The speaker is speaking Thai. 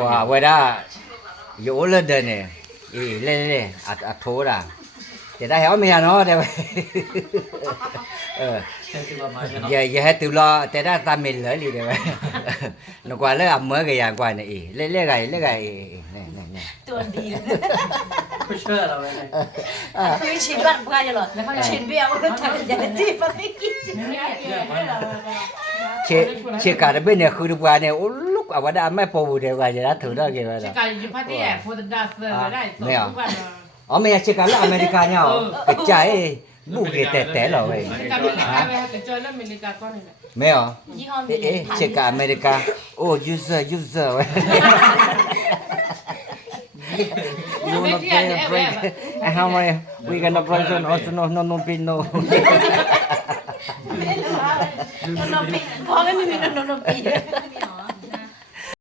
哇，为了有了的呢，咦，来，啊头啦，แต่ได้เหรอไม่ใช่เนาะแต่ว่าเอออย่าให้ตัวรอแต่ได้ตามมิลเลยลีเดี๋ยวนึกว่าเลิกเอาเมื่อกี้อย่างกว่านี่เล่ไงนี่ตัวดีเลย ไม่เชื่อเราเลย คือชินบ้านพวกกันจะหรอชินเบี้ยวแล้วทำอย่างที่ปฏิกิริยา เชื่อการเป็นเนี่ยคือดูว่าเนี่ยโอ้ลูกเอาว่าได้ไม่พอบูเดี๋ยวว่าจะได้ถือได้กี่วัน Cakap je pati foto dah selesai. Mẹ à? อ๋อไม่ใช่เชื่อการแล้วอเมริกาเนี่ยกระจายบุกแต่เหรอเว้ย Cakap Amerika kecuali Amerika kau ni. ไม่เหรอ ยี่ห้อมี เชื่อการอเมริกาโอ้ user เว้ย You wanna play a break? How many? We gonna play some also no pin no. นนปีพอไม่มีนนปี